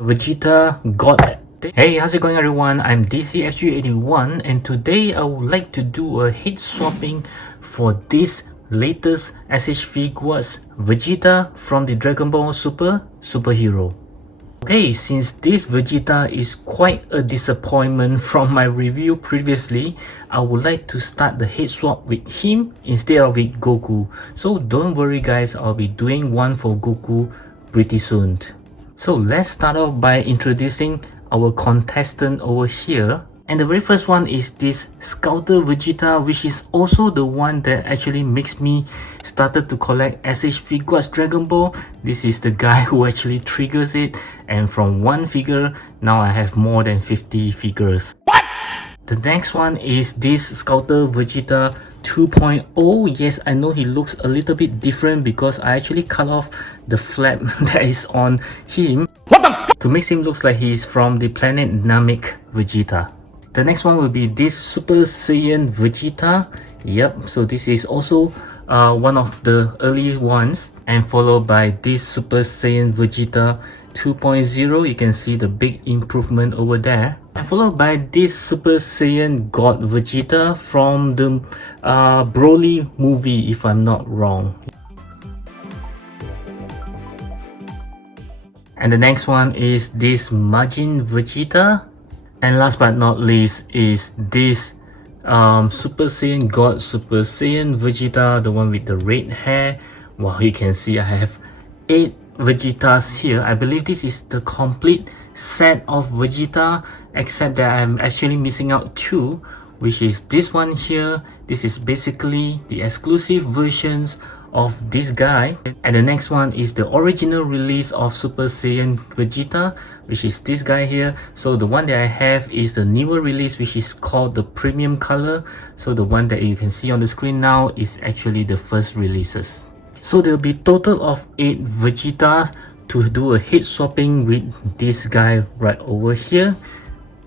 Vegeta God. Hey, how's it going everyone? I'm DCSG81 and today I would like to do a head swapping for this latest SH Figuarts Vegeta from the Dragon Ball Super superhero. Okay, since this Vegeta is quite a disappointment from my review previously, I would like to start the head swap with him instead of with Goku. So don't worry guys, I'll be doing one for Goku pretty soon. So let's start off by introducing our contestant over here. And the very first one is this Scouter Vegeta, which is also the one that actually makes me started to collect SH Figuarts Dragon Ball. This is the guy who actually triggers it, and from one figure, now I have more than 50 figures. What? The next one is this Scouter Vegeta 2.0. Yes, I know he looks a little bit different because I actually cut off the flap that is on him. What the f, to make him look like he's from the planet Namek Vegeta. The next one will be this Super Saiyan Vegeta. Yep, so this is also one of the early ones, and followed by this Super Saiyan Vegeta 2.0. You can see the big improvement over there, and followed by this Super Saiyan God Vegeta from the Broly movie, if I'm not wrong. And the next one is this Majin Vegeta. And last but not least is this Super Saiyan God Super Saiyan Vegeta, the one with the red hair. Well, you can see I have 8 Vegetas here. I believe this is the complete set of Vegeta, except that I'm actually missing out 2, which is this one here. This is basically the exclusive versions of this guy, and the next one is the original release of Super Saiyan Vegeta, which is this guy here. So the one that I have is the newer release, which is called the premium color. So the one that you can see on the screen now is actually the first releases. So there will be total of 8 Vegetas to do a head swapping with this guy right over here.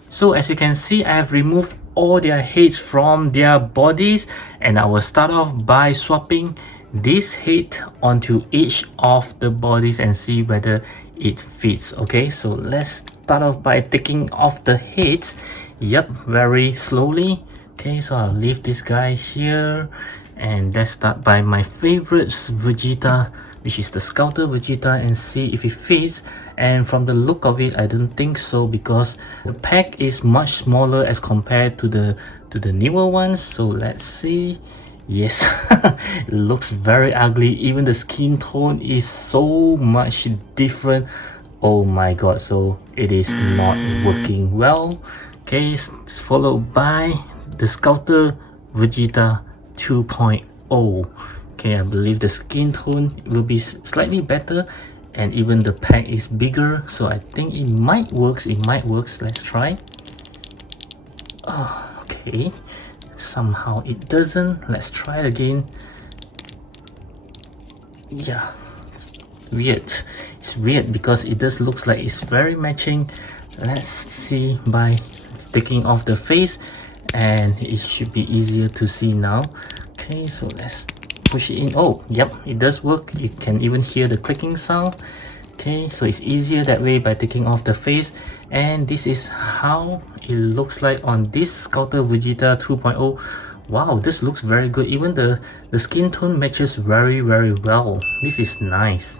So as you can see, I have removed all their heads from their bodies, and I will start off by swapping this head onto each of the bodies and see whether it fits. Okay, so let's start off by taking off the heads. Yep, very slowly. Okay, so I'll leave this guy here, and let's start by my favorite Vegeta, which is the Scouter Vegeta, and see if it fits. And from the look of it, I don't think so, because the pack is much smaller as compared to the newer ones. So let's see. Yes, it looks very ugly. Even the skin tone is so much different. Oh my god, so it is not working well. Okay, followed by the Scouter Vegeta 2.0. Okay, I believe the skin tone will be slightly better, and even the pack is bigger, so I think it might work. Let's try. Oh, okay, somehow it doesn't. Let's try it again. Yeah, it's weird. It's weird because it does looks like it's very matching. Let's see by taking off the face, and it should be easier to see now. Okay, so let's push it in. Oh, yep, it does work. You can even hear the clicking sound. Okay, so it's easier that way by taking off the face, and this is how it looks like on this Scouter Vegeta 2.0. Wow, this looks very good. Even the skin tone matches very well. This is nice.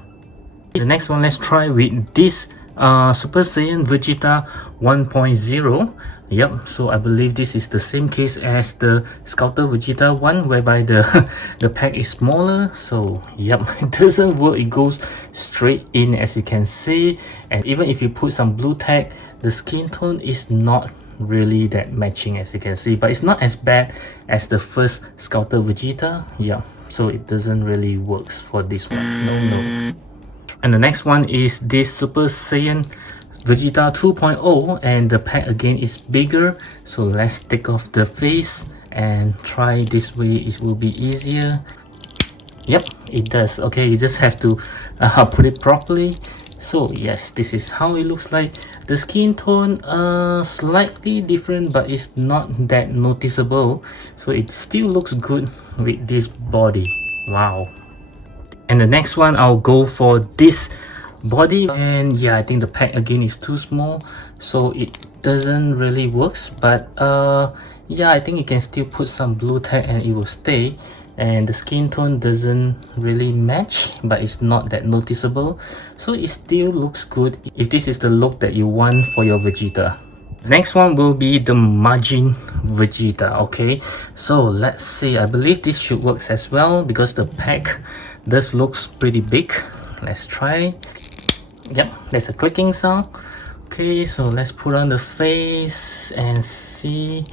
The next one, let's try with this Super Saiyan Vegeta 1.0. Yep, so I believe this is the same case as the Scouter Vegeta 1, whereby the pack is smaller. So yep, it doesn't work. It goes straight in, as you can see. And even if you put some blue tag, the skin tone is not really that matching, as you can see. But it's not as bad as the first Scouter Vegeta. Yeah, so it doesn't really works for this one. No. And the next one is this Super Saiyan Vegeta 2.0, and the pack again is bigger. So let's take off the face and try this way. It will be easier. Yep, it does. Okay, you just have to put it properly. So yes, this is how it looks like. The skin tone slightly different, but it's not that noticeable, so it still looks good with this body. Wow. And the next one, I'll go for this body. And yeah, I think the pack again is too small, so it doesn't really works. But yeah, I think you can still put some blue tag and it will stay. And the skin tone doesn't really match, but it's not that noticeable, so it still looks good if this is the look that you want for your Vegeta. Next one will be the Majin Vegeta. Okay, so let's see. I believe this should work as well because the pack does looks pretty big. Let's try. Yep, there's a clicking sound. Okay, so let's put on the face and see.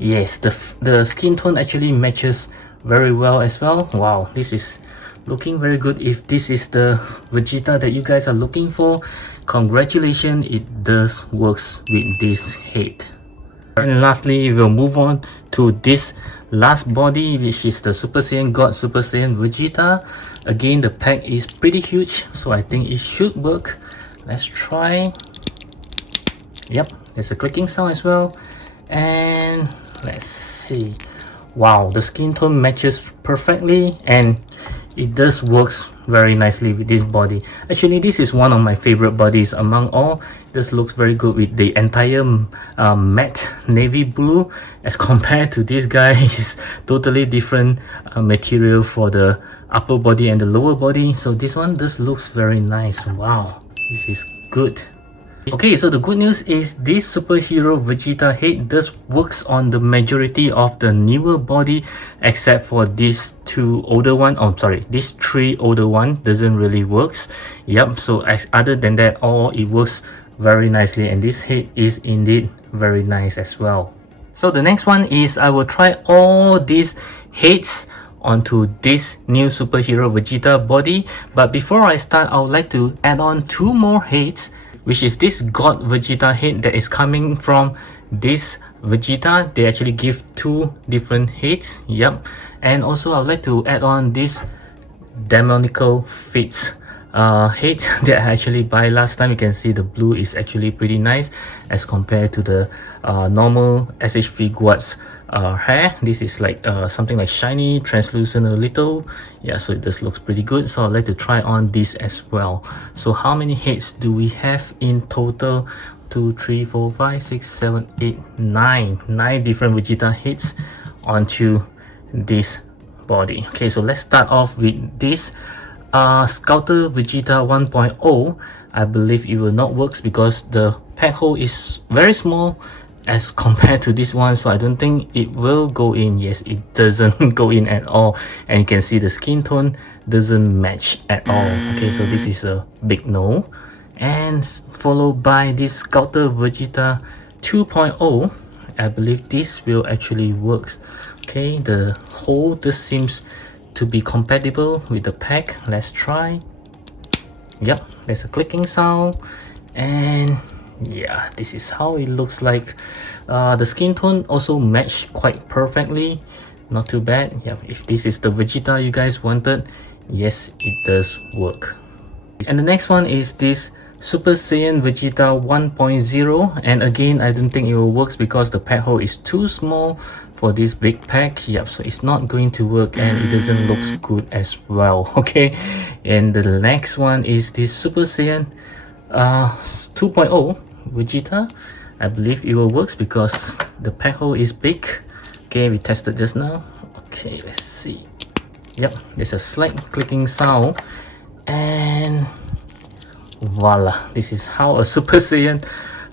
Yes, the skin tone actually matches very well as well. Wow, this is looking very good. If this is the Vegeta that you guys are looking for, congratulations, it does works with this head. And lastly, we'll move on to this last body, which is the Super Saiyan God Super Saiyan Vegeta. Again, the pack is pretty huge, so I think it should work. Let's try. Yep, there's a clicking sound as well. And let's see. Wow, the skin tone matches perfectly and it does works very nicely with this body. Actually, this is one of my favorite bodies among all. This looks very good with the entire matte navy blue, as compared to this guy is totally different material for the upper body and the lower body. So this one does looks very nice. Wow, this is good. Okay, so the good news is this superhero Vegeta head does works on the majority of the newer body, except for these two older one. Oh, sorry, these three older one doesn't really works. Yep, so as other than that, all it works very nicely, and this head is indeed very nice as well. So the next one is I will try all these heads onto this new superhero Vegeta body. But before I start, I would like to add on two more heads, which is this God Vegeta head that is coming from this Vegeta. They actually give two different heads. Yep. And also I would like to add on this demonical fits head that I actually buy last time. You can see the blue is actually pretty nice as compared to the normal SH Figuarts hair. This is like something like shiny, translucent a little. Yeah, so this looks pretty good, so I'd like to try on this as well. So how many heads do we have in total? 2, 3, 4, 5, 6, 7, 8, 9 different Vegeta heads onto this body. Okay, so let's start off with this Scouter Vegeta 1.0. I believe it will not work because the pack hole is very small as compared to this one, so I don't think it will go in. Yes, it doesn't go in at all, and you can see the skin tone doesn't match at all. Okay, so this is a big no. And followed by this Scouter Vegeta 2.0. I believe this will actually work. Okay, the hole just seems to be compatible with the pack. Let's try. Yep, there's a clicking sound, and yeah, this is how it looks like. The skin tone also match quite perfectly, not too bad. Yeah, if this is the Vegeta you guys wanted, yes, it does work. And the next one is this Super Saiyan Vegeta 1.0, and again I don't think it will work because the pack hole is too small for this big pack. Yep, so it's not going to work and it doesn't look good as well. Okay, and the next one is this Super Saiyan 2.0 Vegeta. I believe it will work because the pack hole is big. Okay, we tested just now. Okay, let's see. Yep, there's a slight clicking sound, and voila, this is how a Super Saiyan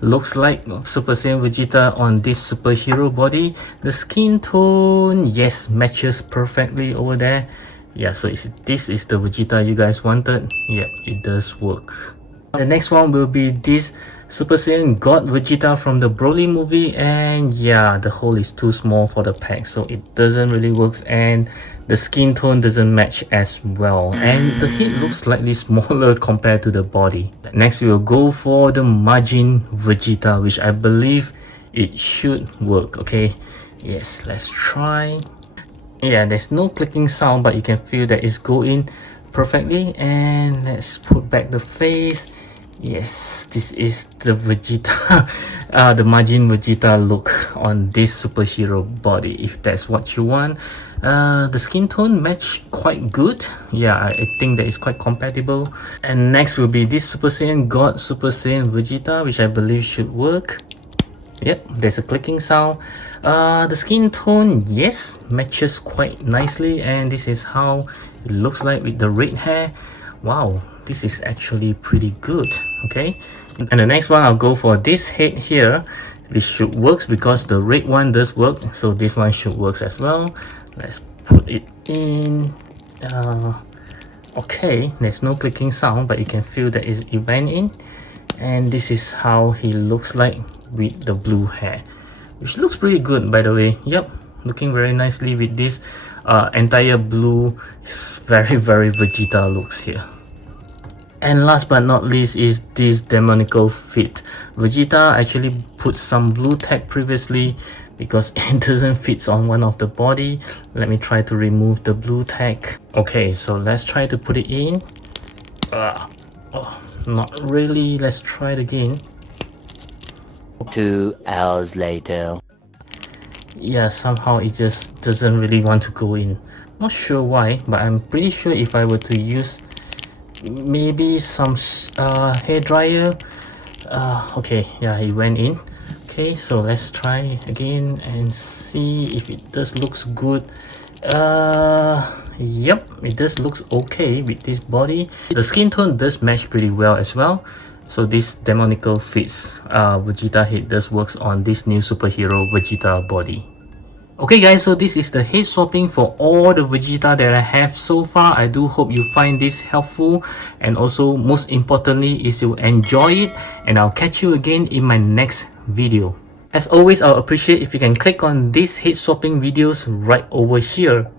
looks like. Super Saiyan Vegeta on this superhero body. The skin tone, yes, matches perfectly over there. Yeah, so this is the Vegeta you guys wanted. Yeah, it does work. The next one will be this Super Saiyan God Vegeta from the Broly movie, and yeah, the hole is too small for the pack, so it doesn't really work, and the skin tone doesn't match as well, and the head looks slightly smaller compared to the body. Next we will go for the Majin Vegeta, which I believe it should work. Okay, yes, let's try. Yeah, there's no clicking sound, but you can feel that it's going perfectly. And let's put back the face, Yes, this is the Vegeta, the Majin Vegeta look on this superhero body, if that's what you want. The skin tone match quite good. Yeah, I think that is quite compatible. And next will be this Super Saiyan God Super Saiyan Vegeta, which I believe should work. Yep, there's a clicking sound. The skin tone, yes, matches quite nicely, and this is how it looks like with the red hair. Wow, this is actually pretty good. Okay, and the next one I'll go for this head here, which should works because the red one does work, so this one should works as well. Let's put it in. Okay, there's no clicking sound, but you can feel that it went in, and this is how he looks like with the blue hair, which looks pretty good, by the way. Yep, looking very nicely with this entire blue. Very Vegeta looks here. And last but not least is this demonical fit. Vegeta actually put some blue tag previously because it doesn't fit on one of the body. Let me try to remove the blue tag. Okay, so let's try to put it in. Oh, not really. Let's try it again. 2 hours later. Yeah, somehow it just doesn't really want to go in. Not sure why, but I'm pretty sure if I were to use maybe some hair dryer. Okay, yeah, it went in. Okay, so let's try again and see if it does looks good. Yep, it does looks okay with this body. The skin tone does match pretty well as well. So this demonical fits Vegeta head does works on this new superhero Vegeta body. Okay guys, so this is the head swapping for all the Vegeta that I have so far. I do hope you find this helpful, and also most importantly is you enjoy it, and I'll catch you again in my next video. As always, I'll appreciate if you can click on these head swapping videos right over here.